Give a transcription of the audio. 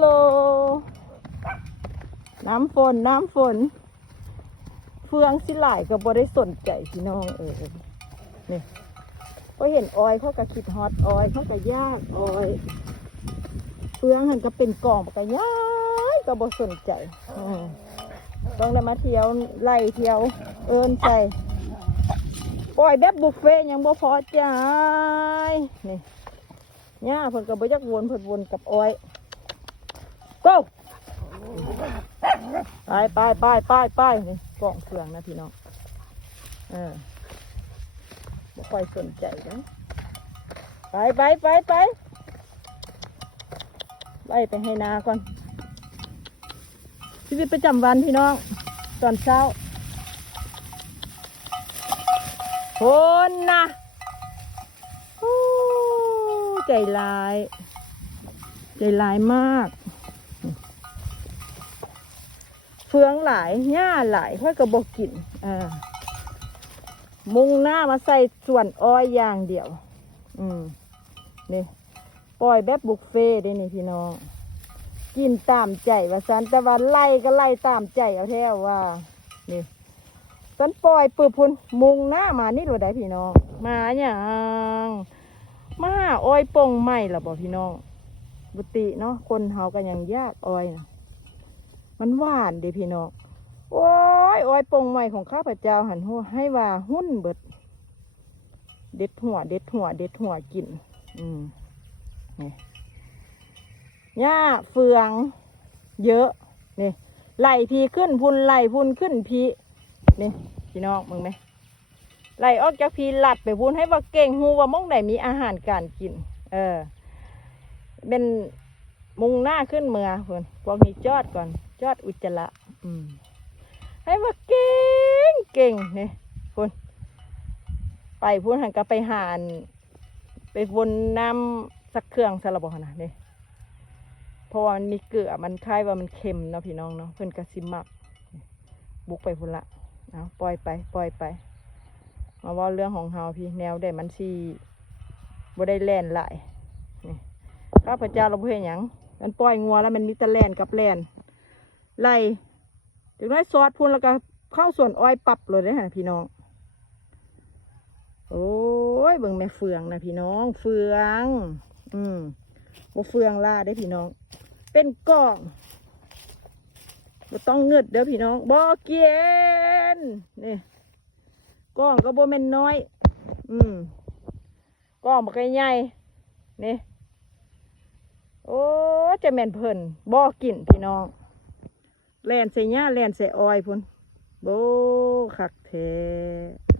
โลน้ำฝนเฟืองสิหลายก็บ่ได้สนใจพี่น้องนี่ก็เห็นออยเขาก็คิดฮอตออยเขาก็ยากออยเฟืองหันก็เป็นกล่องก็ย้ายก็บ่สนใจต้องได้มาเที่ยวไล่เที่ยวเอินใส่ปล่อยแบบบุฟเฟ่ยังบ่พอใจนี่ย่าเพิ่นก็บ่จักวนเพิ่นวนกับออยgo ไปนี่กล่องเฟืองนะพี่น้องบ่ค่อยสนใจนะไปไล่ไปให้นาก่อนชีวิตประจำวันพี่น้องตอนเช้าคนนะใจร้ายมากเฟืองหลายหญ้าหลายค่อยกระบอกกินมุงหน้ามาใส่ส่วนอ้อยอย่างเดียวนี่ปล่อยแบบบุฟเฟ่ได้นี่พี่น้องกินตามใจว่าสันแต่ว่าไล่ก็ไล่ตามใจเอาแท้ว่านี่สันปล่อยปืบพุ่นมุงหน้ามานี่หรือไดพี่น้องมาอย่างมาอ้อยปงใหม่หรอบอกพี่น้องบุติเนาะคนเฮาก็ยังยากอ้อยนะมันหวานเด้พี่น้องโอ้ยอ้อยปงใหม่ของข้าพเจ้าหันหัวให้ว่าหุ้นเบิดเด็ดหัวกินนี่หญ้าเฟืองเยอะนี่ไหลพีขึ้นพุ่นไหลพุ่นขึ้นพีนี่พี่น้องมึงไหมไหลออกจากพีหลัดไปพุ่นให้ว่าเก่งหูว่ามองไหนมีอาหารการกินเป็นมุงหน้าขึ้นเมือพุ่นพวกนี้จอดก่อนจอดอุจจาระให้ว่าเก่งนี่พุ่นไปพุ่นหันก็ไปหานไปวนน้ำสักเครื่องสลับนะนี่เพราะว่ามันมีเกลือมันคล้ายว่ามันเค็มเนาะพี่น้องเนาะเพิ่นกระซิมักบุกไปพุ่นละเอาปล่อยไปมาว่าเรื่องของเฮาพี่แนวได้มันสีบ่ได้แล่นหลายนี่ข้าพเจ้าเราเพื่อนหยังมันปล่อยงัวแล้วมันมีแต่แล่นกับแล่นไล่ถึงได้ซอสพุ่นแล้วก็เข้าส่วนอ้อยปับเลยนะพี่น้องโอ้ยเบิ่งแม่เฟืองนะพี่น้องเฟืองบ่เฟืองล่าได้พี่น้องเป็นกล่องบ่ต้องเงืดเด้อพี่น้องบ่เกียนนี่กล่องก็บ่แม่นน้อยกล่องบ่ใหญ่นี่โอ้จะแม่นเพิ่นบ่กินพี่น้องแล่นใส่หญ้าแล่นใส่อ้อยพุ่นโบคักแท้